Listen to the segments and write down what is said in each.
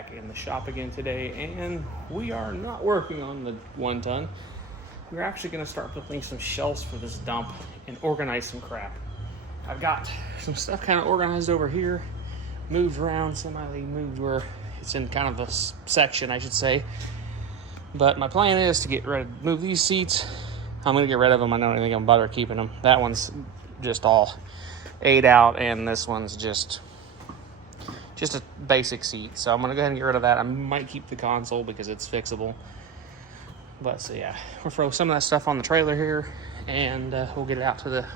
back in the shop again today, and we are not working on the 1 ton. We're actually going to start building some shelves for this dump and organize some crap. I've got some stuff kind of organized over here, moved around, moved where it's in kind of a section, I should say. But my plan is to move these seats. I'm going to get rid of them. I don't think I'm bother keeping them. That one's just all ate out, and this one's just a basic seat. So I'm going to go ahead and get rid of that. I might keep the console because it's fixable. But so yeah, we'll throw some of that stuff on the trailer here, and we'll get it out to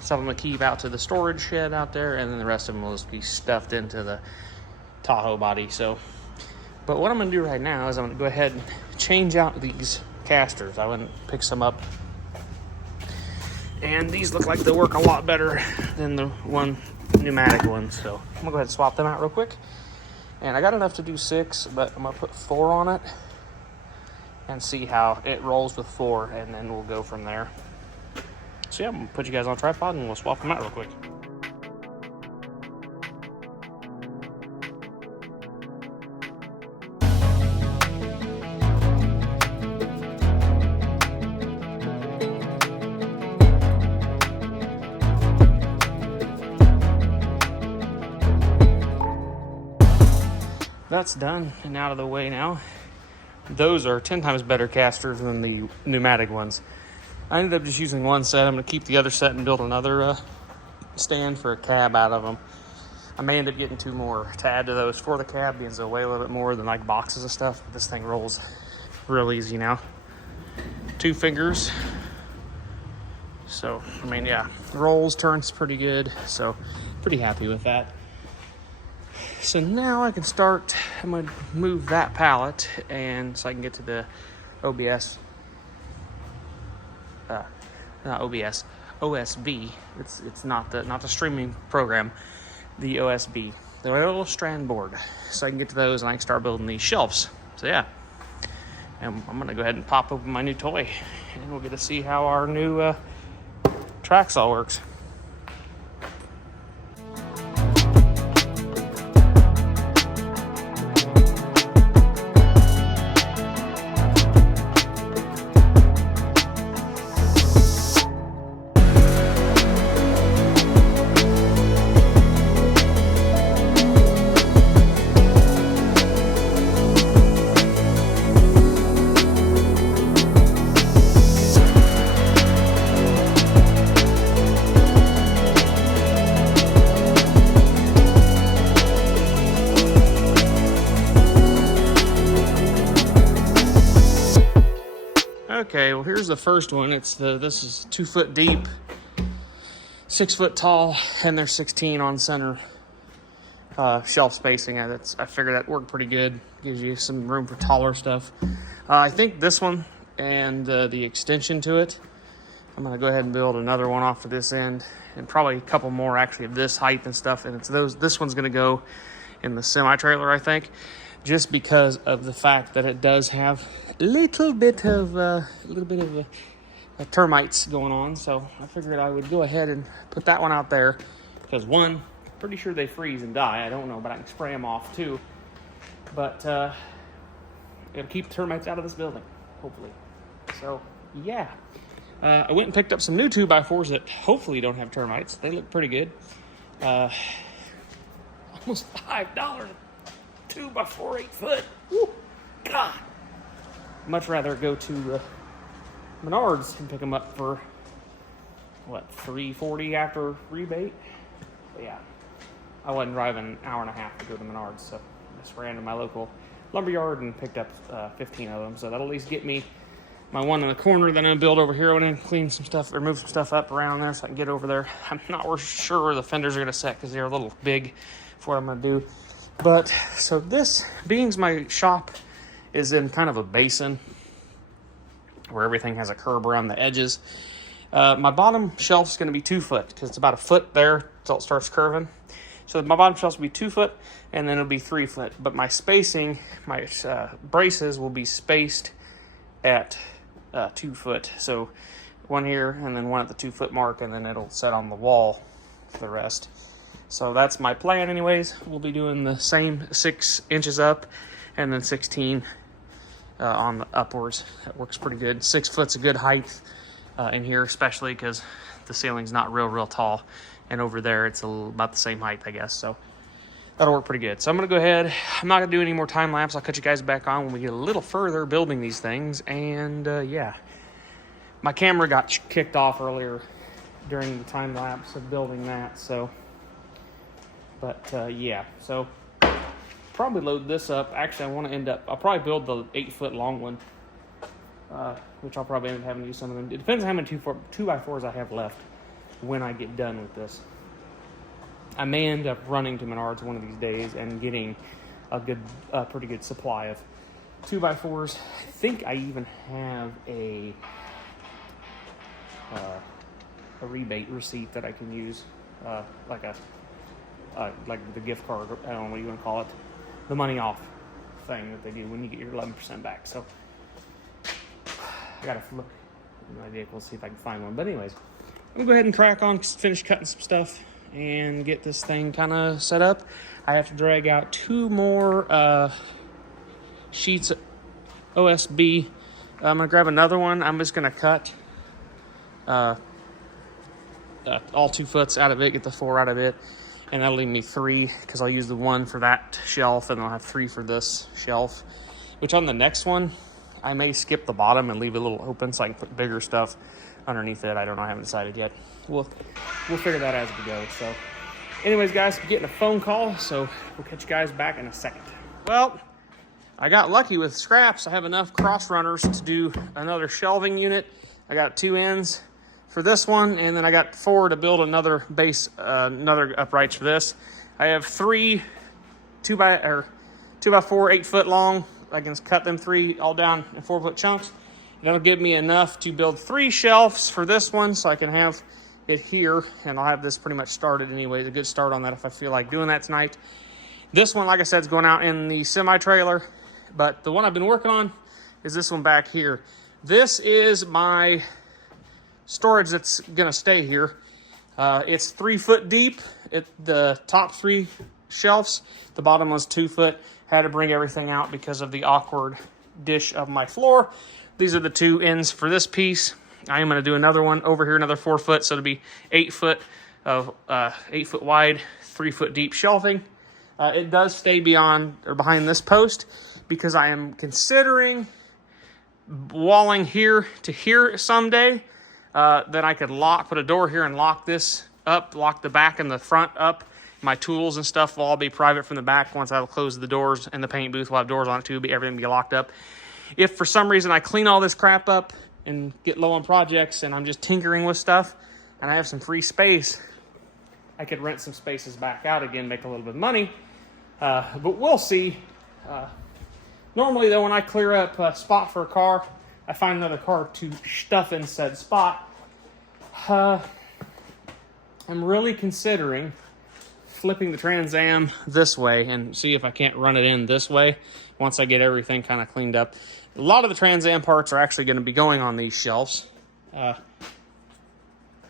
some of them will keep out to the storage shed out there, and then the rest of them will just be stuffed into the Tahoe body. But what I'm going to do right now is I'm going to go ahead and change out these casters. I went and picked some up, and these look like they'll work a lot better than the pneumatic ones. So I'm going to go ahead and swap them out real quick. And I got enough to do 6, but I'm going to put 4 on it and see how it rolls with 4, and then we'll go from there. So yeah, I'm going to put you guys on a tripod and we'll swap them out real quick. That's done and out of the way now. Those are 10 times better casters than the pneumatic ones. I ended up just using one set. I'm going to keep the other set and build another stand for a cab out of them. I may end up getting 2 more to add to those for the cab, because they'll weigh a little bit more than like boxes of stuff. But this thing rolls real easy now. 2 fingers. So, I mean, yeah, rolls, turns pretty good. So, pretty happy with that. So now I can start. I'm going to move that pallet, and so I can get to the OBS. Not OBS, OSB. It's not the streaming program, the OSB, the little strand board. So I can get to those and I can start building these shelves. So yeah, and I'm gonna go ahead and pop open my new toy, and we'll get to see how our new Traxall works. Okay, well here's the first one. This is 2 foot deep, 6 foot tall, and there's 16 on center shelf spacing. I figured that worked pretty good. Gives you some room for taller stuff. I think this one and the extension to it, I'm gonna go ahead and build another one off of this end, and probably a couple more actually of this height and stuff. And this one's gonna go in the semi trailer, I think, just because of the fact that it does have a little bit of termites going on. So I figured I would go ahead and put that one out there, because one, pretty sure they freeze and die. I don't know, but I can spray them off too. But it'll keep termites out of this building, hopefully. So yeah, I went and picked up some new 2x4s that hopefully don't have termites. They look pretty good. Almost $5. 2x4, 8 foot. Woo. God. Much rather go to Menards and pick them up for what, $3.40 after rebate. But yeah, I wasn't driving an hour and a half to go to Menards, so I just ran to my local lumberyard and picked up 15 of them. So that'll at least get me my one in the corner that I'm gonna build over here. I went in, clean some stuff, or move some stuff up around there so I can get over there. I'm not sure where the fenders are gonna set because they're a little big for what I'm gonna do. But so this, being my shop is in kind of a basin where everything has a curb around the edges. My bottom shelf's going to be 2 foot, because it's about a foot there until it starts curving. So my bottom shelf will be 2 foot, and then it'll be 3 foot. But my spacing, my braces will be spaced at 2 foot. So one here, and then one at the 2 foot mark, and then it'll set on the wall for the rest. So that's my plan anyways. We'll be doing the same 6 inches up and then 16 on the upwards. That works pretty good. 6 foot's a good height in here, especially because the ceiling's not real tall. And over there, it's about the same height, I guess. So that'll work pretty good. So I'm going to go ahead. I'm not going to do any more time lapse. I'll cut you guys back on when we get a little further building these things. And yeah, my camera got kicked off earlier during the time lapse of building that. So, but yeah, so probably load this up. Actually, I want to I'll probably build the 8-foot long one, which I'll probably end up having to use some of them. It depends on how many 2x4s I have left when I get done with this. I may end up running to Menards one of these days and getting a pretty good supply of 2x4s. I think I even have a rebate receipt that I can use, like the gift card. I don't know what you want to call it, the money off thing that they do when you get your 11% back. So I gotta look in my vehicle, see if I can find one. But anyways, I'm gonna go ahead and crack on, finish cutting some stuff, and get this thing kind of set up. I have to drag out 2 more sheets of OSB. I'm gonna grab another one. I'm just gonna cut all 2 foots out of it, get the 4 out of it, and that'll leave me 3 because I'll use the 1 for that shelf, and I'll have 3 for this shelf. Which on the next one, I may skip the bottom and leave it a little open so I can put bigger stuff underneath it. I don't know. I haven't decided yet. We'll figure that as we go. So anyways, guys, I'm getting a phone call, so we'll catch you guys back in a second. Well, I got lucky with scraps. I have enough cross runners to do another shelving unit. I got 2 ends for this one, and then I got 4 to build another base, another uprights for this. I have 3 2x4 8-foot long. I can cut them 3 all down in 4-foot chunks. That'll give me enough to build 3 shelves for this one, so I can have it here, and I'll have this pretty much started anyways. A good start on that if I feel like doing that tonight. This one, like I said, is going out in the semi-trailer, but the one I've been working on is this one back here. This is my storage that's gonna stay here. It's 3 foot deep. The top 3 shelves, the bottom was 2 foot. Had to bring everything out because of the awkward dish of my floor. These are the 2 ends for this piece. I am going to do another one over here, another 4 foot, so it'll be 8 foot of 8 foot wide, 3 foot deep shelving. It does stay beyond or behind this post because I am considering walling here to here someday. Then I could put a door here and lock this up, lock the back and the front up. My tools and stuff will all be private from the back. Once I close the doors, and the paint booth will have doors on it too, everything will be locked up. If for some reason I clean all this crap up and get low on projects and I'm just tinkering with stuff and I have some free space, I could rent some spaces back out again, make a little bit of money. But we'll see. Normally though, when I clear up a spot for a car, I find another car to stuff in said spot. I'm really considering flipping the Trans Am this way and see if I can't run it in this way once I get everything kind of cleaned up. A lot of the Trans Am parts are actually going to be going on these shelves,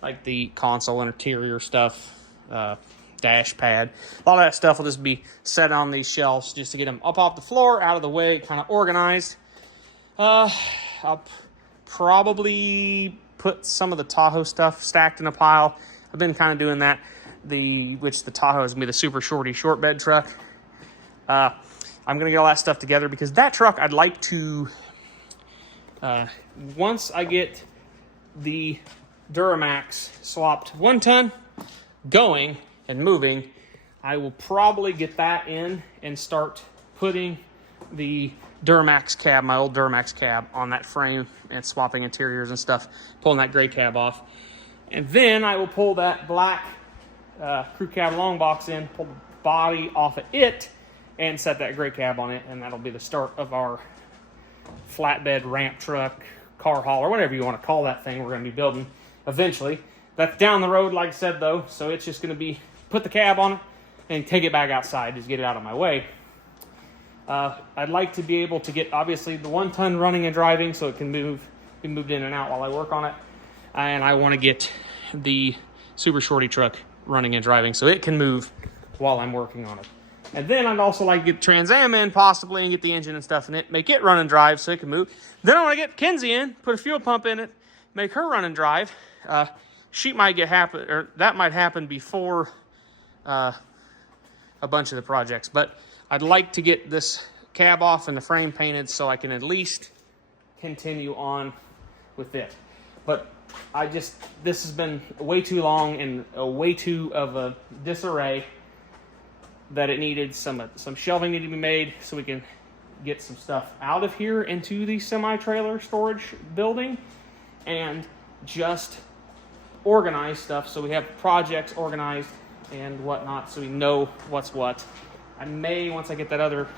like the console and interior stuff, dash pad. A lot of that stuff will just be set on these shelves just to get them up off the floor, out of the way, kind of organized. I'll probably put some of the Tahoe stuff stacked in a pile. I've been kind of doing that. The Tahoe is going to be the super shorty short bed truck. I'm going to get all that stuff together because that truck I'd like to, once I get the Duramax swapped 1 ton going and moving, I will probably get that in and start putting the Duramax cab, my old Duramax cab, on that frame and swapping interiors and stuff, pulling that gray cab off. And then I will pull that black crew cab long box in, pull the body off of it, and set that gray cab on it, and that'll be the start of our flatbed ramp truck, car haul, or whatever you want to call that thing we're going to be building eventually. That's down the road, like I said, though, so it's just going to be put the cab on it and take it back outside, just get it out of my way. I'd like to be able to get, obviously, the 1 ton running and driving so it can be moved in and out while I work on it. And I want to get the super shorty truck running and driving so it can move while I'm working on it. And then I'd also like to get Trans Am in possibly and get the engine and stuff in it, make it run and drive so it can move. Then I want to get Kinsey in, put a fuel pump in it, make her run and drive. She might or that might happen before a bunch of the projects. But I'd like to get this cab off and the frame painted so I can at least continue on with it. But this has been way too long and way too of a disarray that it needed some shelving needed to be made so we can get some stuff out of here into the semi-trailer storage building and just organize stuff so we have projects organized and whatnot so we know what's what. I may, once I get that other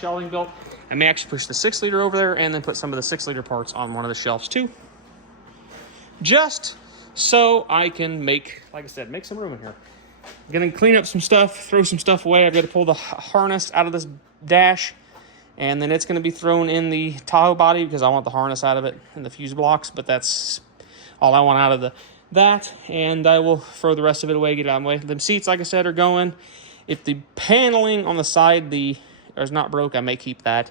shelving built, I may actually push the 6-liter over there and then put some of the 6-liter parts on one of the shelves too. Just so I can make some room in here. I'm gonna clean up some stuff, throw some stuff away. I've got to pull the harness out of this dash, and then it's gonna be thrown in the Tahoe body because I want the harness out of it and the fuse blocks, but that's all I want out of that, and I will throw the rest of it away, get it out of the way. The seats, like I said, are going. If the paneling on the side is not broke, I may keep that.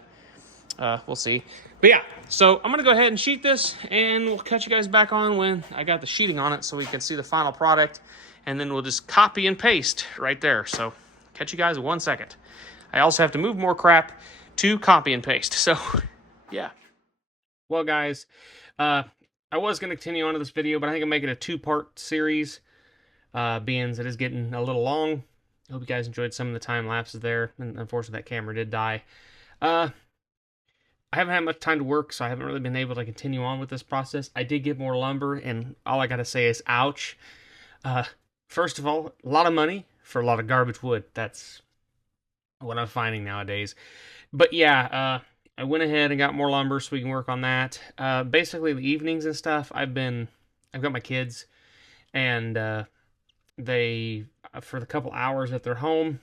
We'll see. But yeah, so I'm gonna go ahead and sheet this, and we'll catch you guys back on when I got the sheeting on it so we can see the final product, and then we'll just copy and paste right there. So catch you guys in 1 second. I also have to move more crap to copy and paste. So yeah. Well, guys, I was going to continue on to this video, but I think I'm making a 2-part series, being it is getting a little long. I hope you guys enjoyed some of the time lapses there, and unfortunately that camera did die. I haven't had much time to work, so I haven't really been able to continue on with this process. I did get more lumber, and all I got to say is ouch. First of all, a lot of money for a lot of garbage wood. That's what I'm finding nowadays. But yeah, I went ahead and got more lumber so we can work on that. Basically, the evenings and stuff, I've got my kids, and they, for the couple hours that they're home,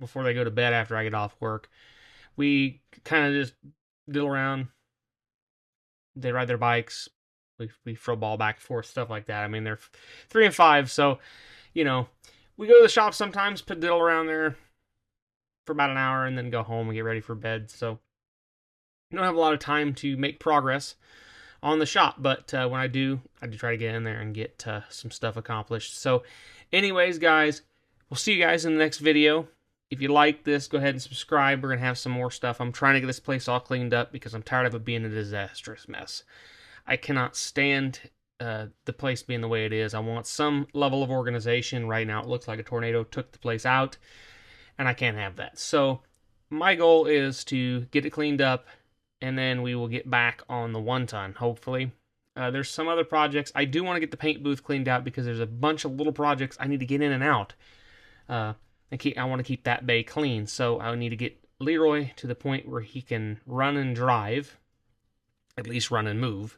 before they go to bed after I get off work, we kind of just diddle around. They ride their bikes. We throw ball back and forth, stuff like that. I mean, they're 3 and 5, so, we go to the shop sometimes, diddle around there for about an hour, and then go home and get ready for bed. So, I don't have a lot of time to make progress on the shop, but when I do try to get in there and get some stuff accomplished. So, anyways, guys, we'll see you guys in the next video. If you like this, go ahead and subscribe. We're going to have some more stuff. I'm trying to get this place all cleaned up because I'm tired of it being a disastrous mess. I cannot stand the place being the way it is. I want some level of organization. Right now, it looks like a tornado took the place out, and I can't have that. So my goal is to get it cleaned up, and then we will get back on the 1-ton, hopefully. There's some other projects. I do want to get the paint booth cleaned out because there's a bunch of little projects I need to get in and out. I want to keep that bay clean, so I need to get Leroy to the point where he can run and drive, at least run and move.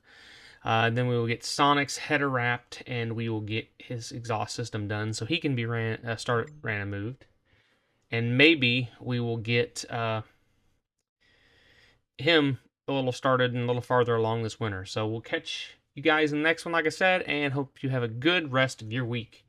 Then we will get Sonic's header wrapped, and we will get his exhaust system done so he can be ran and moved. And maybe we will get him a little started and a little farther along this winter. So we'll catch you guys in the next one, like I said, and hope you have a good rest of your week.